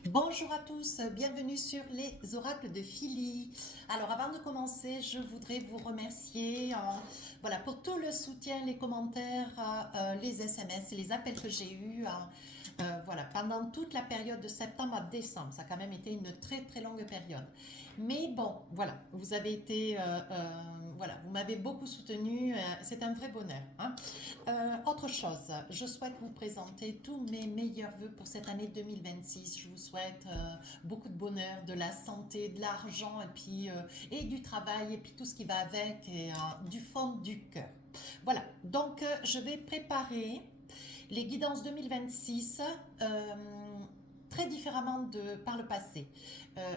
Bonjour à tous, bienvenue sur les oracles de Philly. Alors avant de commencer, je voudrais vous remercier voilà, pour tout le soutien, les commentaires, les SMS, les appels que j'ai eus voilà, pendant toute la période de septembre à décembre. Ça a quand même été une très très longue période. Mais bon, voilà, vous avez été, voilà, vous m'avez beaucoup soutenu, c'est un vrai bonheur. Hein. Autre chose, je souhaite vous présenter tous mes meilleurs voeux pour cette année 2026. Je vous souhaite beaucoup de bonheur, de la santé, de l'argent et puis et du travail et puis tout ce qui va avec et du fond du cœur. Voilà, donc je vais préparer les guidances 2026 très différemment de par le passé.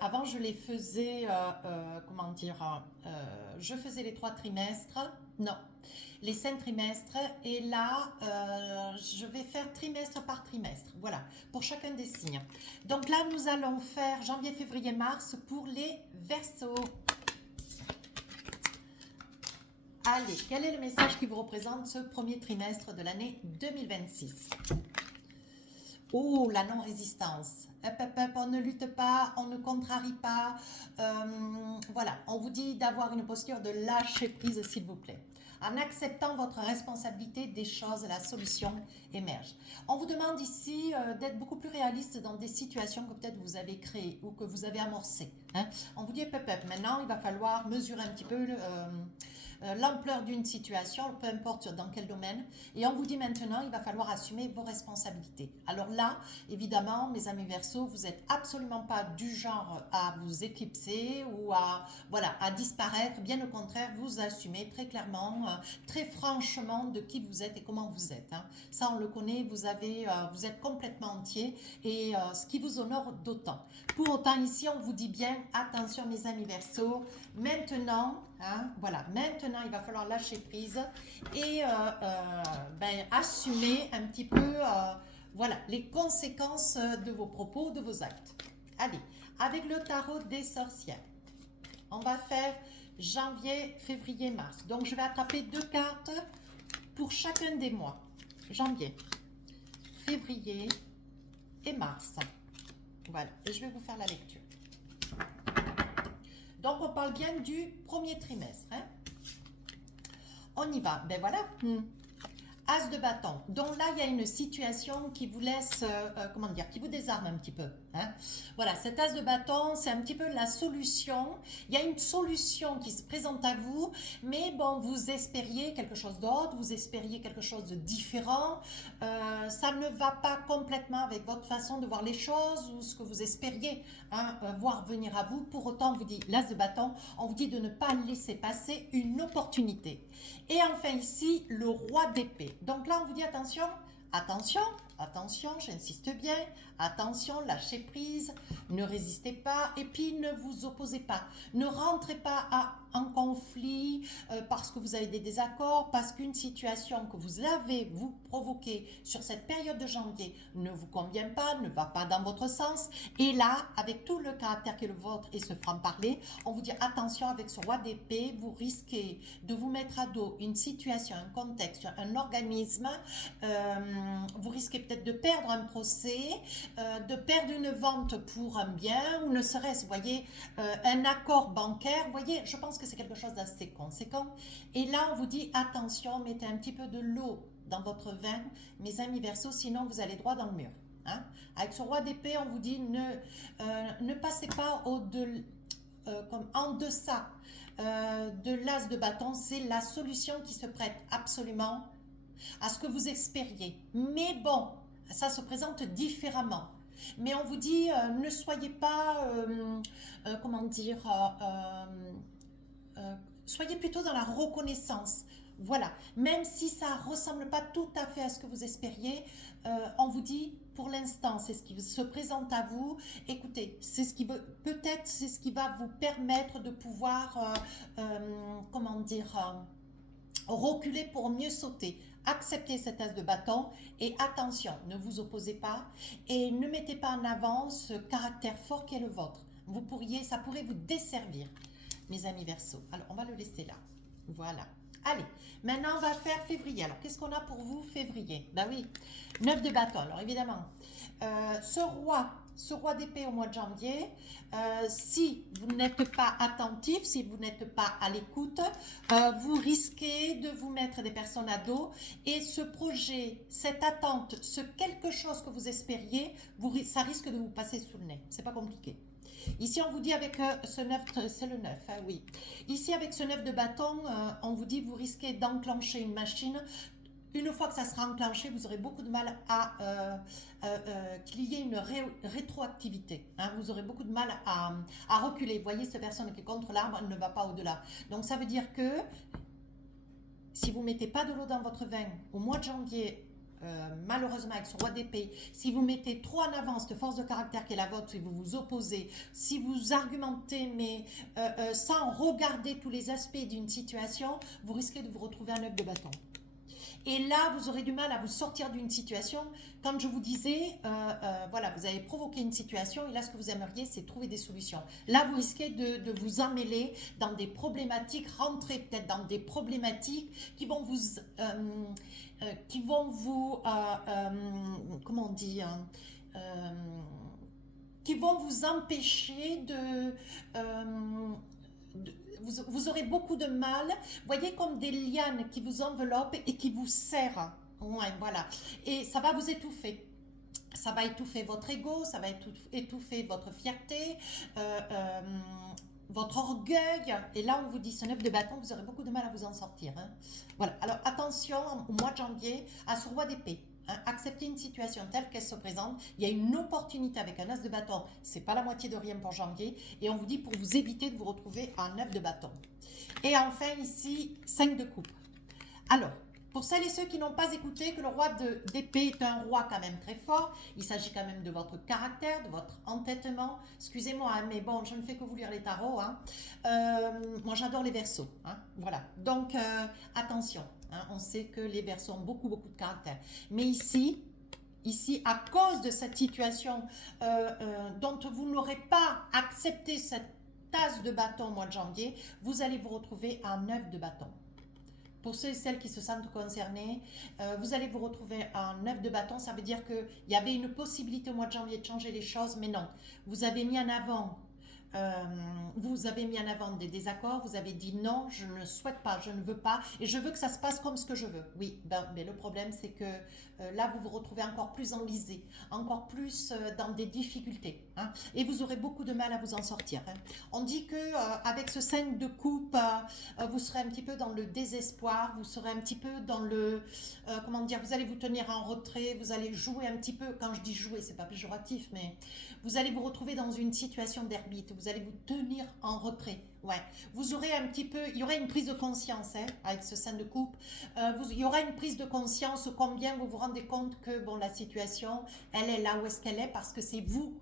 Avant, je les faisais, comment dire, je faisais les 3 trimestres, non, les 5 trimestres, et là, je vais faire trimestre par trimestre, voilà, pour chacun des signes. Donc là, nous allons faire janvier, février, mars pour les Verseaux. Allez, quel est le message qui vous représente ce premier trimestre de l'année 2026? Oh, la non-résistance. Hop, hop, hop, on ne lutte pas, on ne contrarie pas. Voilà, on vous dit d'avoir une posture de lâcher prise, s'il vous plaît. En acceptant votre responsabilité, des choses, la solution émerge. On vous demande ici d'être beaucoup plus réaliste dans des situations que peut-être vous avez créées ou que vous avez amorcées. Hein. On vous dit, hop, hop, maintenant, il va falloir mesurer un petit peu l'ampleur d'une situation, peu importe dans quel domaine, et on vous dit maintenant, il va falloir assumer vos responsabilités. Alors là, évidemment, mes amis Verseaux, vous n'êtes absolument pas du genre à vous éclipser ou à, voilà, à disparaître. Bien au contraire, vous assumez très clairement, très franchement de qui vous êtes et comment vous êtes. Hein. Ça, on le connaît, vous êtes complètement entier et ce qui vous honore d'autant. Pour autant, ici, on vous dit bien, attention mes amis Verseaux, maintenant, hein, voilà, maintenant, il va falloir lâcher prise et assumer un petit peu voilà, les conséquences de vos propos, de vos actes. Allez, avec le tarot des sorcières, on va faire janvier, février, mars. Donc, je vais attraper 2 cartes pour chacun des mois. Janvier, février et mars. Voilà, et je vais vous faire la lecture. Donc, on parle bien du premier trimestre. Hein. On y va. Ben voilà. As de bâton. Donc là, il y a une situation qui vous laisse, comment dire, qui vous désarme un petit peu. Hein. Voilà, cet as de bâton, c'est un petit peu la solution. Il y a une solution qui se présente à vous, mais bon, vous espériez quelque chose d'autre, vous espériez quelque chose de différent. Ça ne va pas complètement avec votre façon de voir les choses ou ce que vous espériez hein, voir venir à vous. Pour autant, on vous dit, l'as de bâton, on vous dit de ne pas laisser passer une opportunité. Et enfin ici, le roi d'épée. Donc là, on vous dit attention, attention, attention, j'insiste bien, attention, lâchez prise, ne résistez pas et puis ne vous opposez pas. Ne rentrez pas en conflit parce que vous avez des désaccords, parce qu'une situation que vous avez, vous provoquée sur cette période de janvier ne vous convient pas, ne va pas dans votre sens. Et là, avec tout le caractère qui est le vôtre et ce franc-parler, on vous dit attention avec ce roi d'épée, vous risquez de vous mettre à dos une situation, un contexte, un organisme, vous risquez peut-être de perdre un procès, de perdre une vente pour un bien, ou ne serait-ce, vous voyez, un accord bancaire, vous voyez, je pense que c'est quelque chose d'assez conséquent. Et là, on vous dit, attention, mettez un petit peu de l'eau dans votre vin, mes amis Verseaux, sinon vous allez droit dans le mur. Hein. Avec ce roi d'épée, on vous dit, ne passez pas comme en deçà de l'as de bâton, c'est la solution qui se prête absolument à ce que vous espériez. Mais bon, ça se présente différemment. Mais on vous dit, ne soyez pas, comment dire, soyez plutôt dans la reconnaissance. Voilà, même si ça ne ressemble pas tout à fait à ce que vous espériez, on vous dit, pour l'instant, c'est ce qui se présente à vous. Écoutez, c'est ce qui peut-être, c'est ce qui va vous permettre de pouvoir, comment dire, reculer pour mieux sauter. Acceptez cet as de bâton et attention, ne vous opposez pas et ne mettez pas en avant ce caractère fort qui est le vôtre. Ça pourrait vous desservir, mes amis Verseaux. Alors, on va le laisser là. Voilà. Allez, maintenant on va faire février. Alors, qu'est-ce qu'on a pour vous février? Ben oui, 9 de bâton. Alors, évidemment, ce roi, ce roi d'épée au mois de janvier, si vous n'êtes pas attentif, si vous n'êtes pas à l'écoute, vous risquez de vous mettre des personnes à dos et ce projet, cette attente, ce quelque chose que vous espériez, ça risque de vous passer sous le nez. C'est pas compliqué. Ici, on vous dit avec ce 9, c'est le 9, hein, oui. Ici, avec ce 9 de bâton, on vous dit vous risquez d'enclencher une machine. Une fois que ça sera enclenché, vous aurez beaucoup de mal à qu'il y ait une rétroactivité. Hein. Vous aurez beaucoup de mal à reculer. Vous voyez, cette personne qui est contre l'arbre, elle ne va pas au-delà. Donc, ça veut dire que si vous ne mettez pas de l'eau dans votre vin au mois de janvier, malheureusement avec ce roi d'épée, si vous mettez trop en avant cette force de caractère qui est la vôtre, si vous vous opposez, si vous argumentez mais sans regarder tous les aspects d'une situation, vous risquez de vous retrouver un œuf de bâton. Et là, vous aurez du mal à vous sortir d'une situation. Comme je vous disais, voilà, vous avez provoqué une situation et là, ce que vous aimeriez, c'est trouver des solutions. Là, vous risquez de vous emmêler dans des problématiques, rentrer peut-être dans des problématiques qui vont comment on dit, qui vont vous empêcher vous aurez beaucoup de mal, vous voyez comme des lianes qui vous enveloppent et qui vous serrent, ouais, voilà, et ça va vous étouffer. Ça va étouffer votre ego, ça va étouffer votre fierté, votre orgueil. Et là, on vous dit ce 9 de bâton, vous aurez beaucoup de mal à vous en sortir. Hein. Voilà, alors attention au mois de janvier à ce roi d'épée. Hein, accepter une situation telle qu'elle se présente, il y a une opportunité avec un as de bâton, c'est pas la moitié de rien pour janvier, et on vous dit pour vous éviter de vous retrouver à un 9 de bâton. Et enfin ici, 5 de coupe. Alors, pour celles et ceux qui n'ont pas écouté que le roi d'épée est un roi quand même très fort, il s'agit quand même de votre caractère, de votre entêtement. Excusez-moi, hein, mais bon, je ne fais que vous lire les tarots. Hein. Moi, j'adore les Verseaux. Hein, voilà, donc attention. Hein, on sait que les Verseaux ont beaucoup, beaucoup de caractère. Mais ici, à cause de cette situation dont vous n'aurez pas accepté cette tasse de bâton au mois de janvier, vous allez vous retrouver à 9 de bâton. Pour ceux et celles qui se sentent concernés, vous allez vous retrouver à 9 de bâton. Ça veut dire qu'il y avait une possibilité au mois de janvier de changer les choses, mais non. Vous avez mis en avant des désaccords, vous avez dit non, je ne souhaite pas, je ne veux pas, et je veux que ça se passe comme ce que je veux. Oui, mais le problème c'est que là vous vous retrouvez encore plus enlisé, encore plus dans des difficultés, hein, et vous aurez beaucoup de mal à vous en sortir. Hein. On dit que avec ce 5 de coupe, vous serez un petit peu dans le désespoir, vous serez un petit peu dans le, comment dire, vous allez vous tenir en retrait, vous allez jouer un petit peu, quand je dis jouer, c'est pas péjoratif, mais vous allez vous retrouver dans une situation d'ermite, vous allez vous tenir en retrait. Ouais, vous aurez un petit peu, il y aura une prise de conscience hein, avec ce 5 de coupe. Il y aura une prise de conscience combien vous vous rendez compte que bon, la situation, elle est là où est-ce qu'elle est parce que c'est vous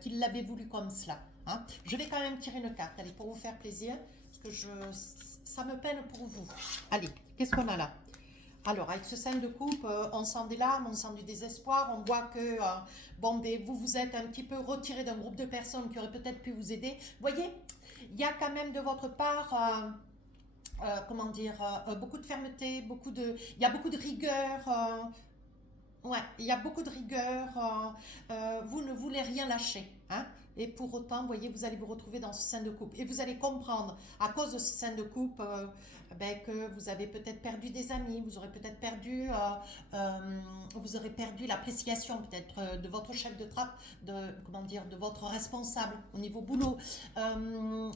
qui l'avez voulu comme cela. Hein. Je vais quand même tirer une carte, allez, pour vous faire plaisir, parce que ça me peine pour vous. Allez, qu'est-ce qu'on a là? Alors, avec ce 5 de coupe, on sent des larmes, on sent du désespoir, on voit que bon, vous vous êtes un petit peu retiré d'un groupe de personnes qui auraient peut-être pu vous aider. Vous voyez, il y a quand même de votre part, comment dire, beaucoup de fermeté, il y a beaucoup de rigueur. Ouais, il y a beaucoup de rigueur, vous ne voulez rien lâcher. Hein? Et pour autant, vous voyez, vous allez vous retrouver dans ce 5 de coupe. Et vous allez comprendre, à cause de ce 5 de coupe, que vous avez peut-être perdu des amis, vous aurez peut-être perdu, l'appréciation peut-être de votre chef de de votre responsable au niveau boulot,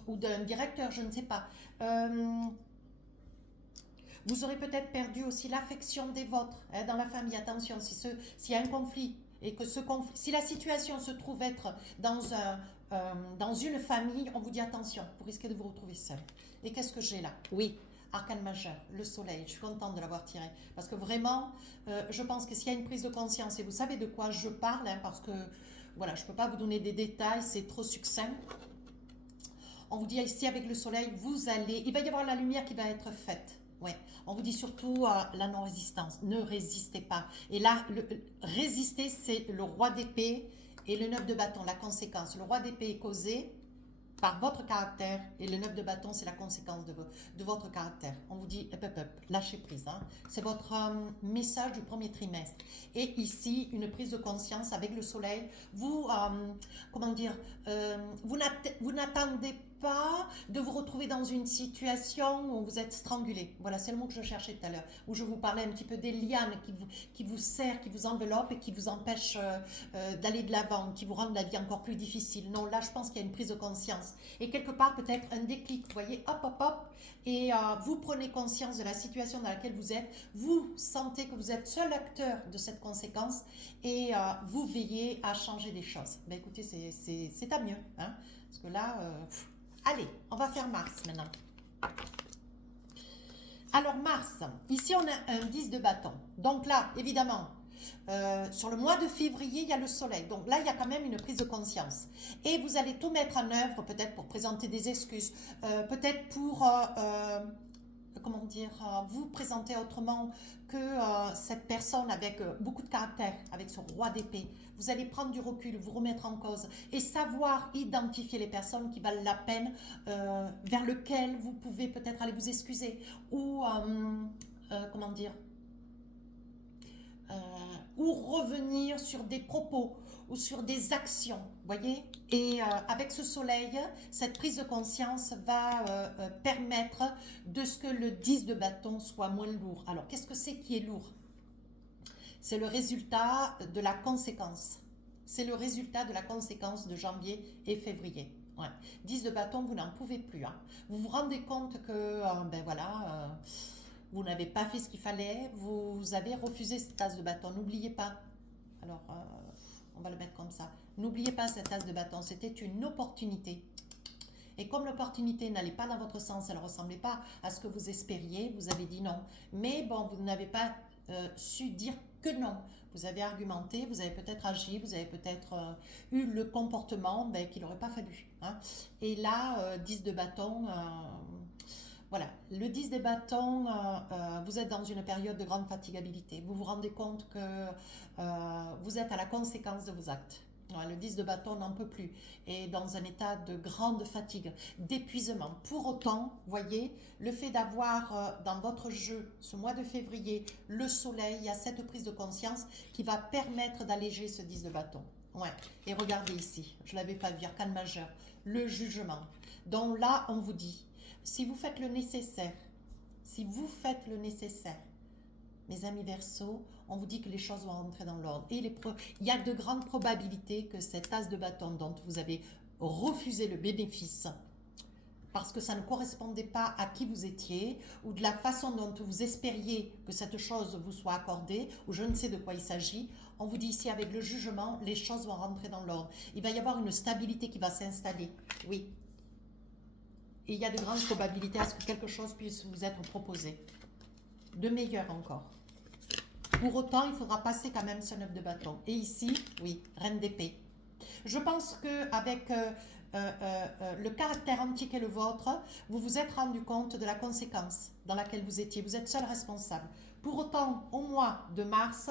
ou d'un directeur, je ne sais pas. Vous aurez peut-être perdu aussi l'affection des vôtres hein, dans la famille. Attention, s'il y a un conflit et que si la situation se trouve être dans une famille, on vous dit attention, vous risquez de vous retrouver seul. Et qu'est-ce que j'ai là? Oui, arcane majeur, le soleil. Je suis contente de l'avoir tiré parce que vraiment, je pense que s'il y a une prise de conscience et vous savez de quoi je parle, hein, parce que voilà, je ne peux pas vous donner des détails, c'est trop succinct. On vous dit ici avec le soleil, il va y avoir la lumière qui va être faite. Ouais. On vous dit surtout la non-résistance. Ne résistez pas. Et là, résister, c'est le roi d'épée et le 9 de bâton, la conséquence. Le roi d'épée est causé. par votre caractère, et le 9 de bâton, c'est la conséquence de votre caractère. On vous dit, lâchez prise. Hein. C'est votre message du premier trimestre. Et ici, une prise de conscience avec le soleil. Vous, comment dire, vous n'attendez pas de vous retrouver dans une situation où vous êtes strangulé. Voilà, c'est le mot que je cherchais tout à l'heure, où je vous parlais un petit peu des lianes qui vous serrent, qui vous enveloppent et qui vous empêchent d'aller de l'avant, qui vous rendent la vie encore plus difficile. Non, là, je pense qu'il y a une prise de conscience. Et quelque part, peut-être un déclic, vous voyez, hop, hop, hop, et vous prenez conscience de la situation dans laquelle vous êtes, vous sentez que vous êtes seul acteur de cette conséquence et vous veillez à changer des choses. Ben écoutez, c'est à mieux, hein, parce que là... allez, on va faire Mars maintenant. Alors Mars, ici on a un 10 de bâton. Donc là, évidemment, sur le mois de février, il y a le soleil. Donc là, il y a quand même une prise de conscience. Et vous allez tout mettre en œuvre, peut-être pour présenter des excuses, peut-être pour... comment dire, vous présenter autrement que cette personne avec beaucoup de caractère, avec ce roi d'épée. Vous allez prendre du recul, vous remettre en cause et savoir identifier les personnes qui valent la peine, vers lesquelles vous pouvez peut-être aller vous excuser ou, comment dire, ou revenir sur des propos ou sur des actions, voyez. Et avec ce soleil, cette prise de conscience va permettre de ce que le 10 de bâton soit moins lourd. Alors, qu'est-ce que c'est qui est lourd? C'est le résultat de la conséquence. C'est le résultat de la conséquence de janvier et février. Ouais. 10 de bâton, vous n'en pouvez plus. Hein. Vous vous rendez compte que, ben voilà... vous n'avez pas fait ce qu'il fallait, vous avez refusé cette as de bâton, n'oubliez pas. Alors, on va le mettre comme ça. N'oubliez pas cette as de bâton, c'était une opportunité. Et comme l'opportunité n'allait pas dans votre sens, elle ne ressemblait pas à ce que vous espériez, vous avez dit non. Mais bon, vous n'avez pas su dire que non. Vous avez argumenté, vous avez peut-être agi, vous avez peut-être eu le comportement qu'il n'aurait pas fallu. Hein. Et là, 10 de bâton... voilà, le 10 des bâtons, vous êtes dans une période de grande fatigabilité. Vous vous rendez compte que vous êtes à la conséquence de vos actes. Le 10 de bâton n'en peut plus et dans un état de grande fatigue, d'épuisement. Pour autant, voyez, le fait d'avoir dans votre jeu, ce mois de février, le soleil, il y a cette prise de conscience qui va permettre d'alléger ce 10 de bâton. Ouais. Et regardez ici, je ne l'avais pas vu, arcane majeur, le jugement. Donc là, on vous dit, si vous faites le nécessaire, mes amis Verseaux, on vous dit que les choses vont rentrer dans l'ordre. Et il y a de grandes probabilités que cette as de bâton dont vous avez refusé le bénéfice, parce que ça ne correspondait pas à qui vous étiez, ou de la façon dont vous espériez que cette chose vous soit accordée, ou je ne sais de quoi il s'agit, on vous dit ici avec le jugement, les choses vont rentrer dans l'ordre. Il va y avoir une stabilité qui va s'installer, oui. Et il y a de grandes probabilités à ce que quelque chose puisse vous être proposé. De meilleur encore. Pour autant, il faudra passer quand même ce 9 de bâton. Et ici, oui, reine d'épée. Je pense qu'avec le caractère antique et le vôtre, vous vous êtes rendu compte de la conséquence dans laquelle vous étiez. Vous êtes seul responsable. Pour autant, au mois de mars,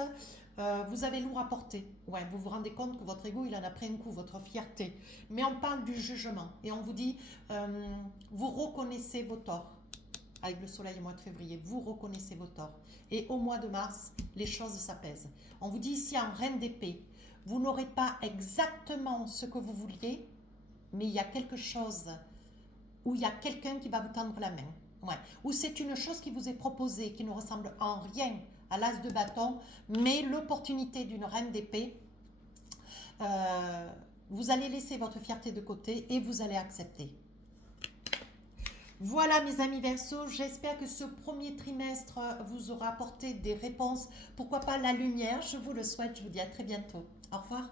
vous avez lourd à porter. Ouais, vous vous rendez compte que votre ego, il en a pris un coup, votre fierté. Mais on parle du jugement. Et on vous dit, vous reconnaissez vos torts. Avec le soleil au mois de février, vous reconnaissez vos torts. Et au mois de mars, les choses s'apaisent. On vous dit ici en reine d'épée, vous n'aurez pas exactement ce que vous vouliez, mais il y a quelque chose où il y a quelqu'un qui va vous tendre la main. Ouais. Ou c'est une chose qui vous est proposée, qui ne ressemble en rien à l'as de bâton, mais l'opportunité d'une reine d'épée, vous allez laisser votre fierté de côté et vous allez accepter. Voilà mes amis Verseaux, j'espère que ce premier trimestre vous aura apporté des réponses, pourquoi pas la lumière, je vous le souhaite, je vous dis à très bientôt. Au revoir.